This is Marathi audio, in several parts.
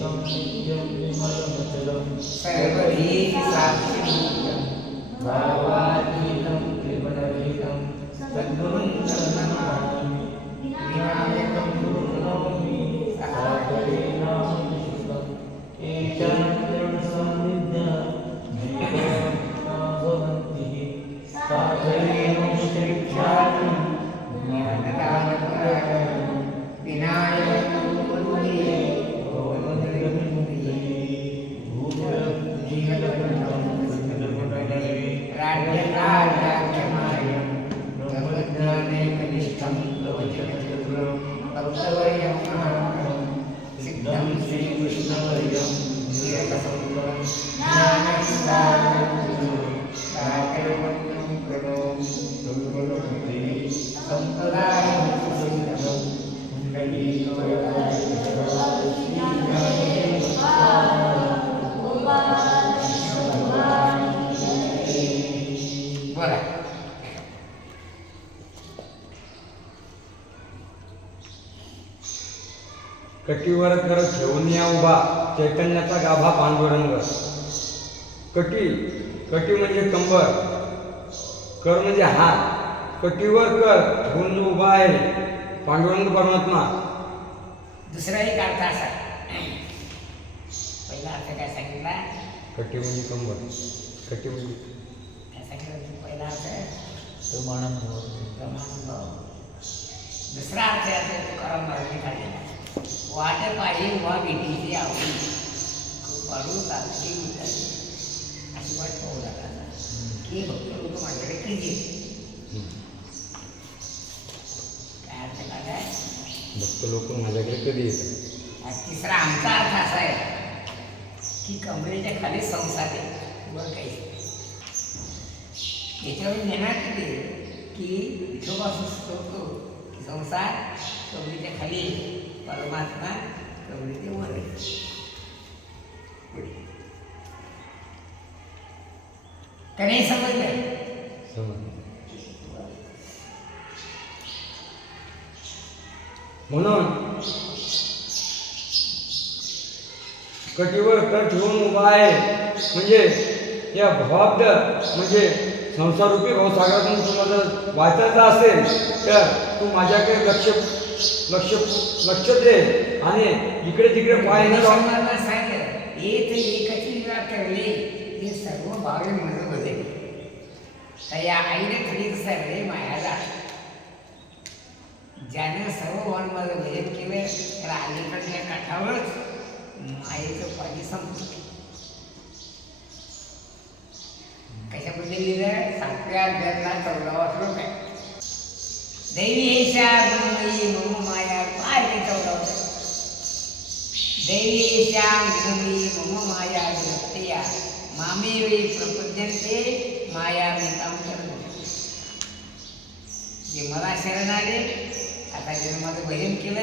नित्यं विमलमचलं सर्वभीतिसाक्षिभूतं भावातीतं त्रिगुणरहितं सद्गुरुं शरणमामि विनायकं गुरुनमामि सागरे नामविशुद्धम् एषां निर्संविद्या भवन्ति सागरे मुष्टिख्यातं ज्ञानदानपरायणं विनायकं वन्दे राज्यकार्याख्यमायं ब्रह्मज्ञानैकनिष्ठं प्रवचनचतुरं भक्तवर्यं महात्मं सिद्धं श्रीकृष्णवर्यं विवेकसमुद्रं ज्ञानविस्तारं सागरवन्दं प्रणोमि संपदां सुसिद्धं कटीवर कर घेऊन या उभा चैतन्याचा गाभा पांडुरंग. कटी कटी म्हणजे कंबर, कर म्हणजे हात. कटीवर कर घेऊन जो उभा आहे पांडुरंग परमात्मा. दुसरा एक अर्थ असा, पहिला अर्थ काय सांगितला? कटी म्हणजे कंबर, कटी म्हणजे काय सांगितलं? पहिला अर्थ प्रमाणानुभव. दुसरा अर्थ याचा तुकाराम महाराजांनी काढलेला आहे. वाट पाहिजे वा भेटीची आवडी पाडू लागली उतरली अशी वाट पाहू लागला की भक्त लोक माझ्याकडे कधी येतील. काय अर्थ काढाय? भक्त लोक माझ्याकडे कधी येतात. तिसरा आमचा अर्थ असा आहे की कमरेच्या खाली संसार आहे, वर काही याच्यावर नेणार किती की विठोबासून सुचवतो की संसार कमरेच्या खाली, परमात्मा कमरेच्या वर आहे. का नाही समजलं? म्हणून कटीवर कर ठेवून उभा आहे म्हणजे या भवाब्द म्हणजे संसाररूपी भावसागरातून तुम्हाला वाचायचं असेल तर तू माझ्याकडे लक्ष लक्ष लक्ष दे आणि इकडे तिकडे पाय न लावून सांगितलं येत एकाची विवाह करले ते सर्व भावे माझं बदल. तर या आईने खडीच सरले मायाला, ज्यानं सर्व माझं भजन केलं त्याला अलीकडच्या काठावरच मायेचं पाणी संपलं. कशाबद्दल लिहिलं? 7व्या अध्यायातला 14वा श्लोक आहे. दैवी एषा गुणमयी मम माया. काय ते 14वा? दैवी एषा गुणमयी मम माया विरक्तया मामेवे प्रपद्यन्ते मायामेतां शरणं. जे मला शरण आले, आता ज्यानं माझं भजन केलं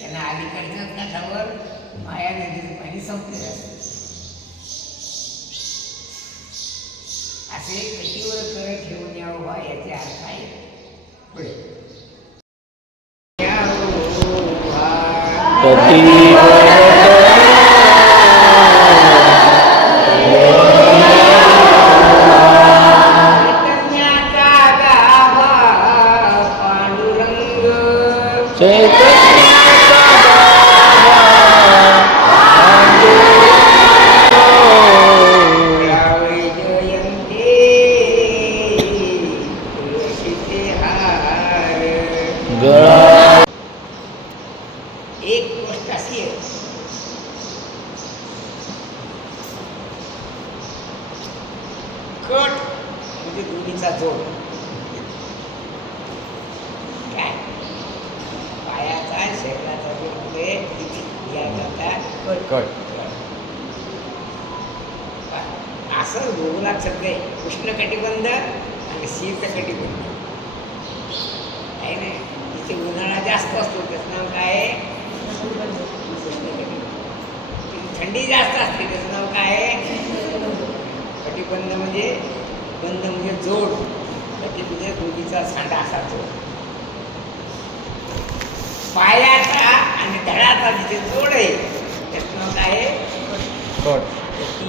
त्यांना अलीकडच्याच काठावर माया नदीचं पाणी संपलेलं असतं. असे कटीवर कर ठेवून या उभा याचे अर्थ आहे. पुढे एक गोष्ट अशी आहे, कट म्हणजे दोन्हीचा जोड. काय पायाचा शरीराचा जोड म्हणजे कट. असं भूगोलात सगळे उष्ण कटिबंध आणि शीत कटिबंध आहे ना. तिथे उन्हाळा जास्त असतो त्याचं नाव काय आहे? थंडी जास्त असते त्याचं नाव काय आहे? कटिबंध म्हणजे बंध म्हणजे जोड, कटी म्हणजे दोघीचा सांडा असा जोड. पायाचा आणि धडाचा जिथे जोड आहे त्याचं नाव काय आहे? कट कटी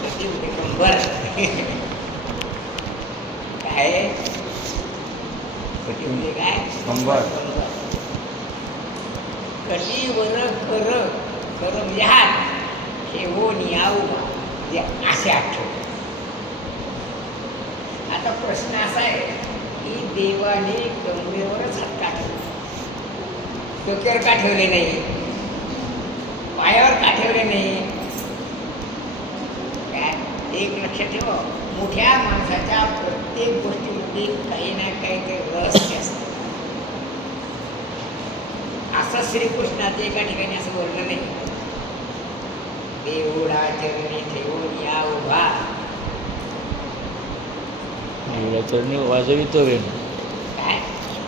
कटी म्हणजे कंबर काय कटी म्हणजे काय कंबर. कटीवर कर कर म्हणजे हात ठेवून या उभा म्हणजे असे आठवले. आता प्रश्न असा आहे की देवाने कमरेवरच हात का ठेवले, डोक्यावर का ठेवले नाही, पायावर का ठेवले नाही? काय एक लक्षात ठेवा, मोठ्या माणसाच्या प्रत्येक गोष्टीमध्ये काही ना काहीतरी रहस्य असतं. असं श्रीकृष्णाचं एका ठिकाणी असं वर्णन नाही, देवडा चरणी ठेवून या उभा. देवडा चरणी वाजवितो वेणू, काय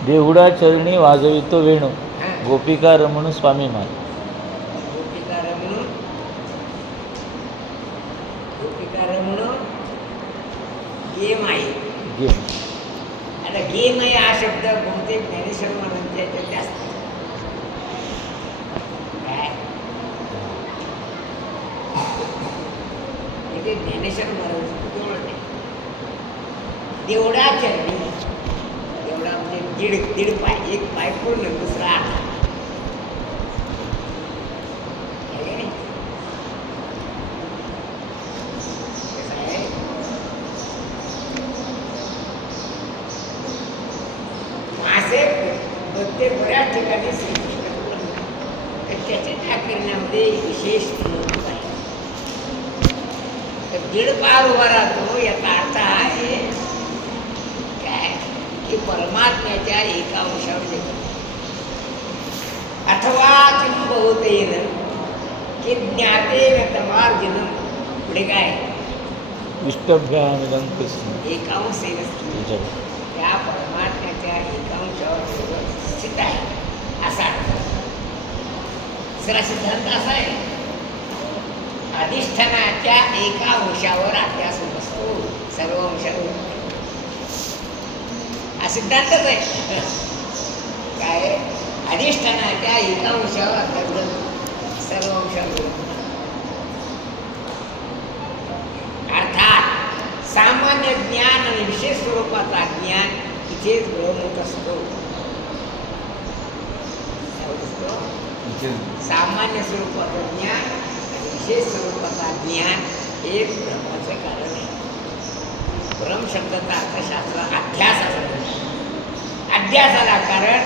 देवडा चरणी वाजवितो वेणू, हां. गोपिका रमणू स्वामी मान. गोपिका रमणू गेम आहे. गेम. आता गेम आहे हा शब्द बहुतेक ज्ञानेश्वर महाराजांच्या याच्यात जास्त काय म्हणजे ज्ञानेश्वर महाराजांचं तेवढं नाही. देवडा चरणी, देवडा म्हणजे दीड पाय, एक पाय पूर्ण दुसरा अर्धा. आहे का नाही? कसं आहे? असे बऱ्याच ठिकाणी श्रीकृष्ण तर त्याच्या त्या करण्यामध्ये विशेष महत्व आहे. तर दीड पाय उभा राहतो याचा अर्थ आहे काय की परमात्म्याच्या एका अंशावर जगत अथवा किंबहुतेन की ज्ञातेन तमार्जुन. पुढे काय इष्टभ्यामिदं कृष्ण. एकांशेन जय. त्या परमात्म्याच्या एकांशावर जगत स्थित आहे असा अर्थ. दुसरा सिद्धांत असा आहे, अधिष्ठानाच्या एका अंशावर अध्यास होत असतो, सर्व अंशावर होत नाही. हा सिद्धांतच आहे. काय अधिष्ठानाच्या एका अंशावर अध्यास होतो, सर्व अंशावर होत नाही. अर्थात सामान्य ज्ञान आणि विशेष स्वरूपाचा ज्ञान इथेच गळून होत असतो. सामान्य स्वरूपाचं ज्ञान आणि विशेष स्वरूपाचा ज्ञान हेच ब्रह्माचं कारण आहे. ब्रह्म शब्दाचा अर्थशास्त्र अध्यास असतो. अध्यासाला कारण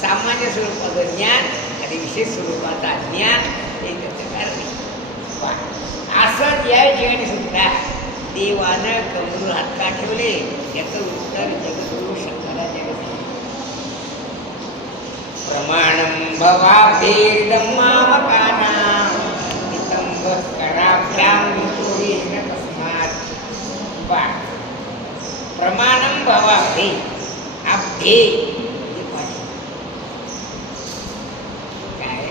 सामान्य स्वरूपाचं ज्ञान आणि विशेष स्वरूपाचा ज्ञान हे त्याचं कारण आहे. असं या ठिकाणी सुद्धा देवानं कमरून हात का ठेवले याचं उत्तर जगद्गुरु शंकराचार्य सांगितलं. प्रमाणं भवाब्धेर्धम्मामकानां नितंबकराभ्यां विपुरेण तस्मात्. प्रमाणं भवाब्धे, अब्धे म्हणजे पाणी. काय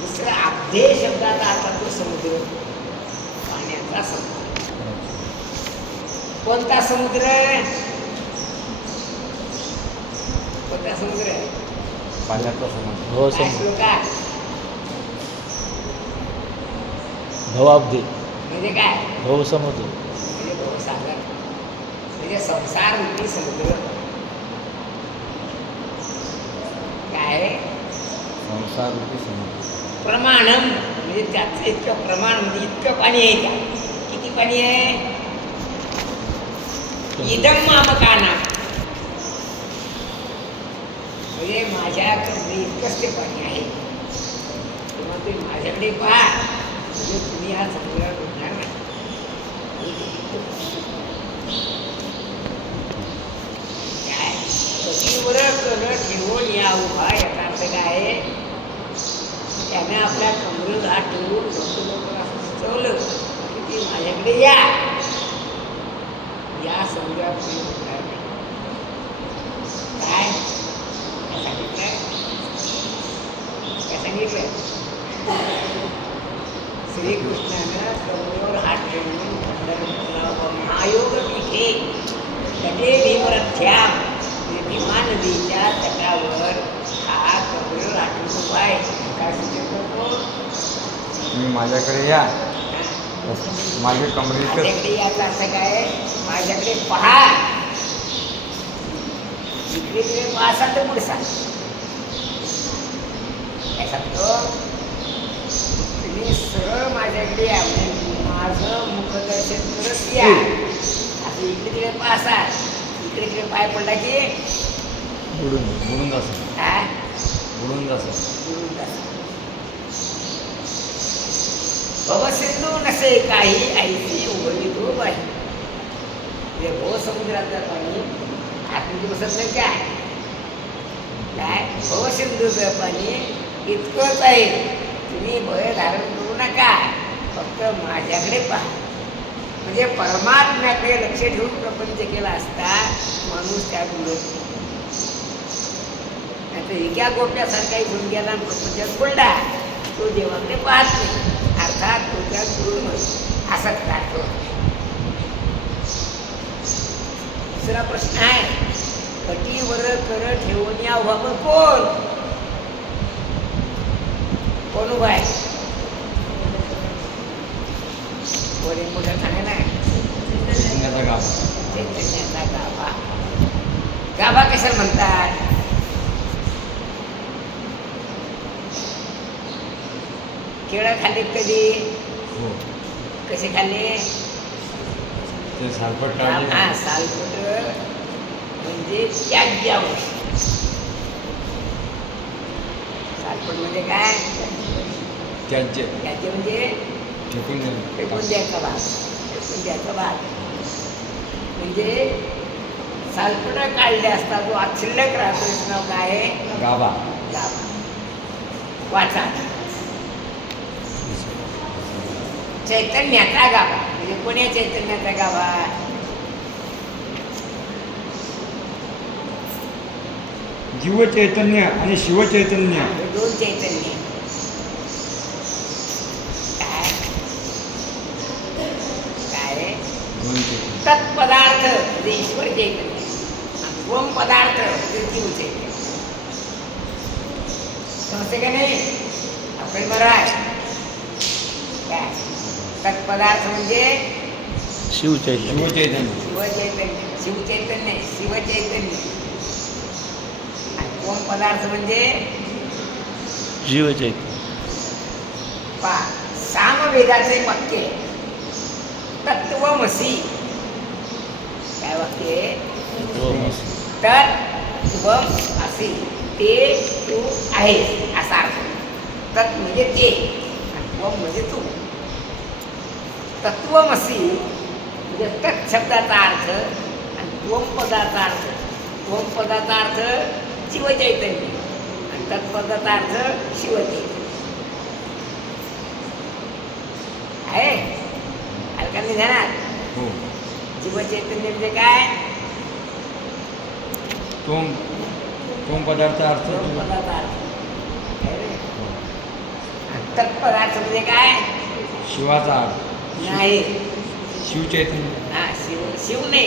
दुसरा अब्धे शब्दाचा अर्थ तो समुद्र, पाण्याचा समुद्र. कोणता समुद्र? कोणता समुद्र? पाण्याचा समुद्र. भव काय समुद्र. श्लोकात? भवाब्धी. म्हणजे काय? भव समुद्र. म्हणजे भवसागर, म्हणजे संसार रूपी समुद्र. काय संसार रूपी समुद्र. प्रमाणम म्हणजे त्याचं इतकं प्रमाण म्हणजे इतकं पाणी आहे. त्या किती पाणी आहे? इदम मामकाना म्हणजे माझ्याकडे इतकंच ते पाणी आहे. तेव्हा तुम्ही माझ्याकडे पहा म्हणजे तुम्ही हा समुद्रात उठणार नाही. काय कटीवर कर ठेवून या उभा याचा अर्थ काय आहे? त्याने आपल्या कमरेवर हात ठेवून लवकर असं सुचवलं की ती माझ्याकडे या समुद्रात तुम्ही उतरणार नाही. काय सांगितलंय? काय सांगितलंय? श्रीकृष्णानं कमरेवर हात ठेवून महायोग पीठे तटे भीमरथ्याम, भीमा नदीच्या तटावर हा कमरेवर हात ठेवून उभा आहे. माझ्याकडे या माझे कमरेचं माझ्याकडे याचा असं काय माझ्याकडे पहा इकडे तिकडे पाहा तर पुढे सांग काय सांगतो तुम्ही सरळ माझ्याकडे या म्हणजे माझं मुखदर्शन करत या असं इकडे तिकडे पाहा इकडे तिकडे पाय पडला की बुडून जासं हा बुडून जासं बुडून जातं. भवसिंधू नसे काही ऐसी उघडीतो बाई म्हणजे भव समुद्रातलं पाणी आतमध्ये बसत नाही काय भवसिंधूचं पाणी इतकंच आहे तुम्ही भय धारण करू नका फक्त माझ्याकडे पहा म्हणजे परमात्म्याकडे लक्ष ठेवून प्रपंच केला असता माणूस त्या बुडत नाही तर एका गोट्यासारखा इथून गेला आणि प्रपंचात बुडला तो देवाकडे पाहत नाही अर्थात तो त्या गुरुन असा टाकतो. दुसरा प्रश्न आहे कटीवर कर ठेवून या उभा पण कोण उभा आहे कोणी मोठं सांगा ना चैतन्याचा गाभा चैतन्याचा गाभा गाभा कशाला म्हणतात केळं खाल्लीत कधी हो कसे खाल्ले ते सालपट हा काढले सालपट म्हणजे त्याज्य अवशेष सालपट म्हणजे काय त्याज्य त्याज्य म्हणजे फेकून फेकून द्यायचा भाग फेकून द्यायचा भाग म्हणजे सालपट काढले असता जो आज शिल्लक राहतो त्याचं नाव काय आहे गाभा गाभा वाचा चैतन्याचा गाभा म्हणजे कोण्या चैतन्याचा गाभा जीव चैतन्य आणि शिव चैतन्य हे दोन चैतन्य काय काय दोन चैतन्य तत्पदार्थ म्हणजे ईश्वर चैतन्य आणि त्वम पदार्थ म्हणजे जीव चैतन्य समजते का नाही आपण महाराज काय तत्पदार्थ म्हणजे शिवचैतन्य शिव चैतन्य शिवचैतन्य शिवचैतन्य आणि त्वम पदार्थ म्हणजे जीवचैतन्य पा सामवेदाचे वाक्य तत्वमसी काय वाक्य आहे? तत्वम असी ते तू आहेस असा अर्थ तत् म्हणजे ते आणि त्वम म्हणजे तू तत्वमसी म्हणजे तत् शब्दाचा अर्थ आणि त्वम पदाचा अर्थ त्वम पदाचा अर्थ शिवचैतन्य आणि तत्पदाचा अर्थ शिवचैतन्य आहे हलका ध्यानात हो जीवचैतन्य म्हणजे काय तोम पदार्थ अर्थ त्वम पदाचा अर्थ आहे रे. आणि तत्पदार्थ म्हणजे काय शिवाचा अर्थ नाही शिव चैतन्य हा शिव शिव नाही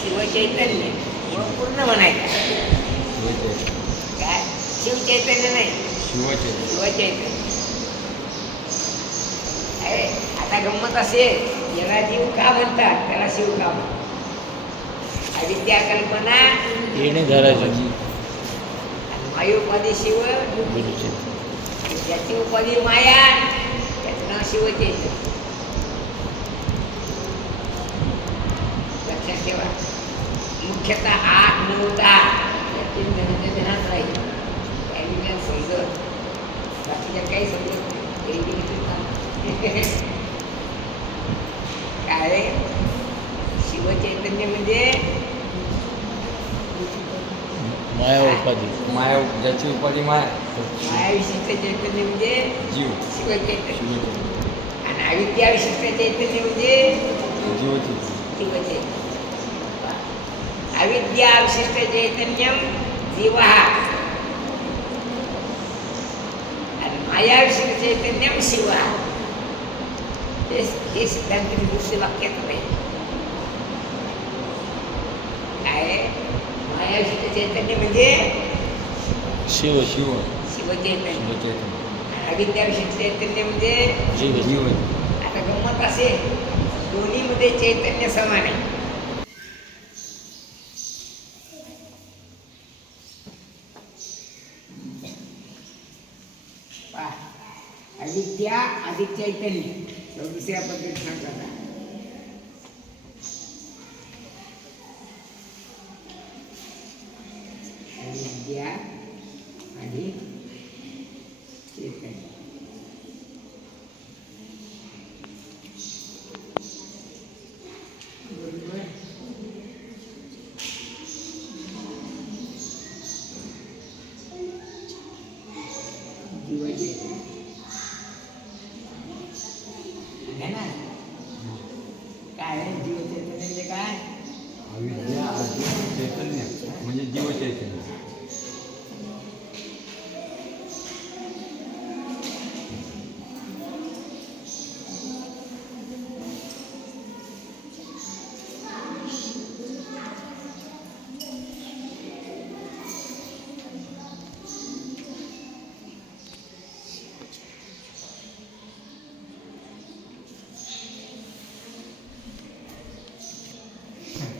शिवचैतन्य पूर्ण म्हणायचं शिव चैतन्य काय शिवचैतन्य नाही शिव चैतन्य शिवचैतन्य आहे. आता गंमत असेल याला जीव का म्हणतात त्याला शिव का म्हणतात अविद्या कल्पना येणे धरायची आणि मायोपाधी शिव गुरुचैतन्य ज्याची उपाधी माया त्याचं नाव शिवचैतन्य लक्षात ठेवा मुख्यतः 8-9 या 3 जणांच्या ध्यानात राहील काही समजत बाकीच्या काही समजत नाही काय शिवचैतन्य म्हणजे माया उपाधी माया ज्याची उपाधी माया मायाविशिष्ट चैतन्य म्हणजे जीव शिवचैतन्य शिव चैतन्य आणि अविद्याविशिष्ट चैतन्य म्हणजे जीव चैतन्य शिवचैतन्य अविद्याविशिष्ट चैतन्यम जीव आणि मायाविशिष्ट चैतन्यम शिव हे सिद्धांत दुसरे वाक्यात नाही काय मायाविशिष्ट चैतन्य म्हणजे शिव शिव शिवचैतन्य शिव चैतन्य आणि अविद्याविषयी चैतन्य म्हणजे जीव जीव आता गंमत असेल दोन्हीमध्ये चैतन्य समान आहे. पहा, अविद्या अधिक चैतन्य दुसऱ्या पद्धतीने सांगतात. अविद्या अधिक चैतन्य. बरोबर. जीव चैतन्य है ना. काय आहे जीव चैतन्य म्हणजे काय? अविद्या अधिक चैतन्य म्हणजे जीव चैतन्य.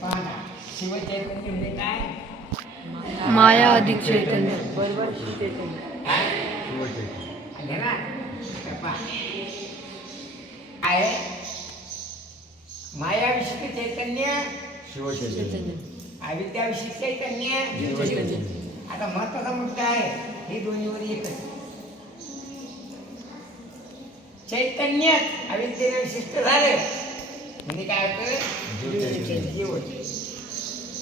पहा ना, शिवचैतन्य म्हणजे काय? माया अधिक चैतन्य. बरोबर शिवचैतन्य. काय? जीव चैतन्य. आहे ना. तर पहा आहे माया विशिष्ट चैतन्य, शिव चैतन्य. अविद्या विशिष्ट चैतन्य. जीव चैतन्य. आता महत्वाचा मुद्दा आहे हे दोन्हीवर एकच. चैतन्य अविद्येने विशिष्ट झाले म्हणजे काय होतं? जीव चैतन्य. जीव होते.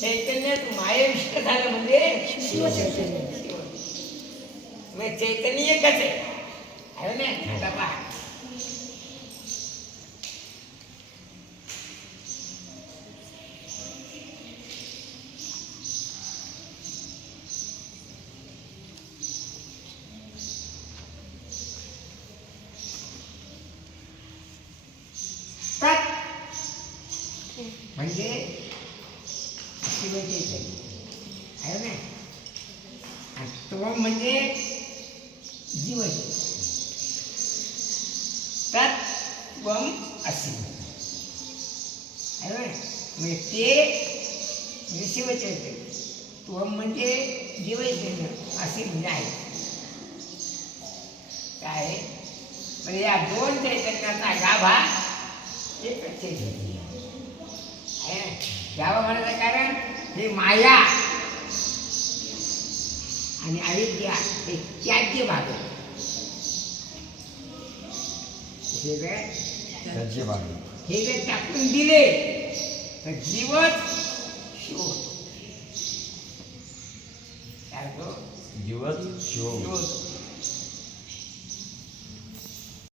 चैतन्य माया विशिष्ट झालं म्हणजे शिवचैतन्य. म्हणजे चैतन्य एकच आहे ना. आता पहा तत् म्हणजे शिवचैतन्य आहे ना. आणि त्वम म्हणजे जीवचैतन्य. तत् त्वम असी आहे ना. म्हणजे ते म्हणजे शिवचैतन्य, त्वम म्हणजे जीवचैतन्य असे म्हणजे आहे. काय म्हणजे या दोन चैतन्याचा गाभा एकच चैतन्य आहे. गाभा म्हणायचं कारण हे माया आणि अविद्या हे त्याज्य भाग आहे. हे काय? त्याचे भाग. हे जर टाकून दिले तर जीवच शिव होतो. काय होतो? जीवच शिव. शिव होतो.